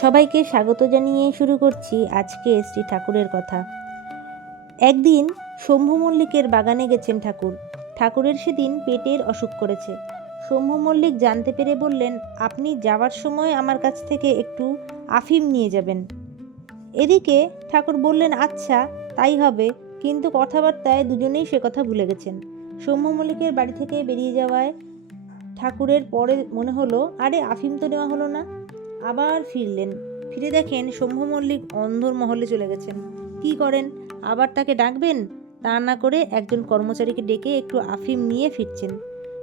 সবাইকে স্বাগত জানিয়ে শুরু করছি আজকে শ্রী ঠাকুরের কথা। একদিন শম্ভু মল্লিকের বাগানে গেছেন ঠাকুর। ঠাকুরের সেদিন পেটের অসুখ করেছে। শম্ভু মল্লিক জানতে পেরে বললেন, আপনি যাওয়ার সময় আমার কাছ থেকে একটু আফিম নিয়ে যাবেন। এদিকে ঠাকুর বললেন আচ্ছা তাই হবে। কিন্তু কথাবার্তায় দুজনেই সে কথা ভুলে গেছেন। শম্ভু মল্লিকের বাড়ি থেকে বেরিয়ে যাওয়ায় ঠাকুরের পরে মনে হলো, আরে, আফিম তো নেওয়া হলো না। আবার ফিরলেন। ফিরে দেখেন শম্ভু মল্লিক অন্ধর মহলে চলে গেছেন। কি করেন? আবার তাকে ডাকবেন? তা না করে একজন কর্মচারীকে ডেকে একটু আফিম নিয়ে ফিরছেন।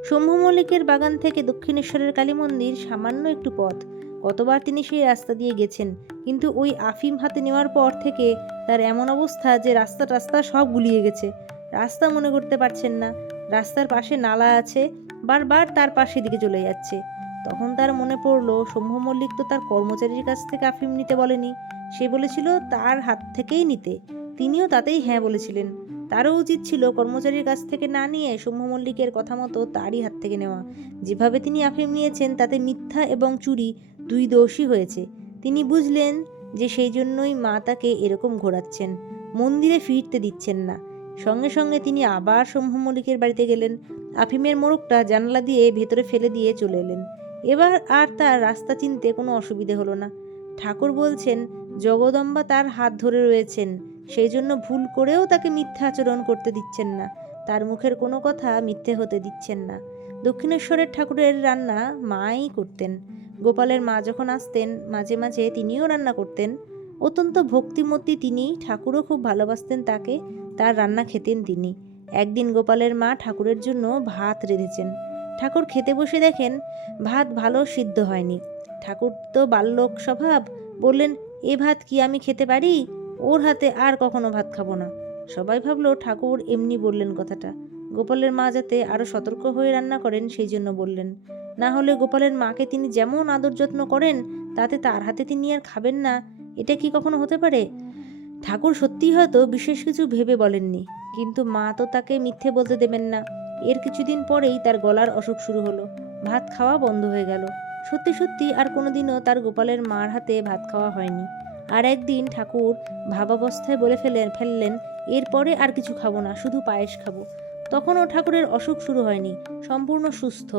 শম্ভু মল্লিকের বাগান থেকে দক্ষিণেশ্বরের কালী মন্দির সামান্য একটু পথ। কতবার তিনি সেই রাস্তা দিয়ে গেছেন, কিন্তু ওই আফিম হাতে নেওয়ার পর থেকে তার এমন অবস্থা যে রাস্তা টাস্তা সব গুলিয়ে গেছে। রাস্তা মনে করতে পারছেন না। রাস্তার পাশে নালা আছে, বারবার তার পাশে দিকে চলে যাচ্ছে। তখন তার মনে পড়ল, শম্ভু মল্লিক তো তার কর্মচারীর কাছ থেকে আফিম নিতে বলেনি। সে বলেছিল তার হাত থেকেই নিতে। তিনিও তাতেই হ্যাঁ বলেছিলেন। তারও উচিত ছিল কর্মচারীর কাছ থেকে না নিয়ে শম্ভু মল্লিকের কথা মতো তারই হাত থেকে নেওয়া। যেভাবে তিনি আফিম নিয়েছেন, তাতে মিথ্যা এবং চুরি দুই দোষী হয়েছে। তিনি বুঝলেন যে সেই জন্যই মা তাকে এরকম ঘোরাচ্ছেন। মন্দিরে ফিরতে দিচ্ছেন না। সঙ্গে সঙ্গে তিনি আবার শম্ভু মল্লিকের বাড়িতে গেলেন। আফিমের মোড়কটা জানলা দিয়ে ভেতরে ফেলে দিয়ে চলে এলেন। এবার আর তার রাস্তা চিনতে কোনো অসুবিধে হলো না। ঠাকুর বলছেন, জগদম্বা তার হাত ধরে রয়েছেন সেই জন্য ভুল করেও তাকে মিথ্যা আচরণ করতে দিচ্ছেন না। তার মুখের কোনো কথা মিথ্যে হতে দিচ্ছেন না। দক্ষিণেশ্বরের ঠাকুরের রান্না মাই করতেন। গোপালের মা যখন আসতেন, মাঝে মাঝে তিনিও রান্না করতেন। অত্যন্ত ভক্তিমতী তিনি, ঠাকুরও খুব ভালোবাসতেন তাকে। তার রান্না খেতেন তিনি। একদিন গোপালের মা ঠাকুরের জন্য ভাত রেঁধেছেন। ঠাকুর খেতে বসে দেখেন ভাত ভালো সিদ্ধ হয়নি। ঠাকুর তো বাল্যক স্বভাব বললেন, এ ভাত কি আমি খেতে পারি? ওর হাতে আর কখনো ভাত খাব না। সবাই ভাবলো, ঠাকুর এমনি বললেন কথাটা। গোপালের মা যাতে আরও সতর্ক হয়ে রান্না করেন, সেই জন্য বললেন, না হলে গোপালের মাকে তিনি যেমন আদর যত্ন করেন, তাতে তার হাতে তিনি আর খাবেন না। এটা কি কখনো হতে পারে? ঠাকুর সত্যিই হয়তো বিশেষ কিছু ভেবে বলেননি, কিন্তু মা তো তাকে মিথ্যে বলতে দেবেন না। এর কিছুদিন পরেই তার গলার অসুখ শুরু হলো। ভাত খাওয়া বন্ধ হয়ে গেল। সত্যি সত্যি আর কোনোদিনও তার গোপালের মার হাতে ভাত খাওয়া হয়নি। আর একদিন ঠাকুর ভাবাবস্থায় বলে ফেলেন, ফেললেন, এরপরে আর কিছু খাব না, শুধু পায়েস খাব। তখনও ঠাকুরের অসুখ শুরু হয়নি। সম্পূর্ণ সুস্থ।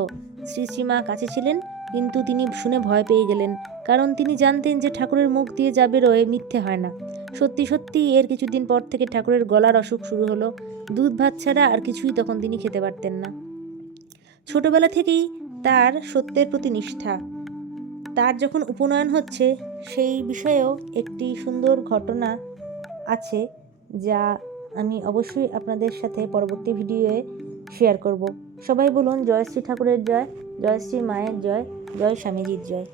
শ্রী শ্রীমা কাছে ছিলেন, কিন্তু তিনি শুনে ভয় পেয়ে গেলেন। কারণ তিনি জানতেন যে ঠাকুরের মুখ দিয়ে যা বেরোয় মিথ্যে হয় না। সত্যি সত্যি এর কিছুদিন পর থেকে ঠাকুরের গলার অসুখ শুরু হলো। দুধ ভাত ছাড়া আর কিছুই তখন তিনি খেতে পারতেন না। ছোটবেলা থেকেই তার সত্যের প্রতি নিষ্ঠা। তার যখন উপনয়ন হচ্ছে, সেই বিষয়েও একটি সুন্দর ঘটনা আছে, যা আমি অবশ্যই আপনাদের সাথে পরবর্তী ভিডিওয়ে শেয়ার করব। সবাই বলুন, জয়শ্রী ঠাকুরের জয়, জয়শ্রী মায়ের জয় জয় স্বামীজির জয়।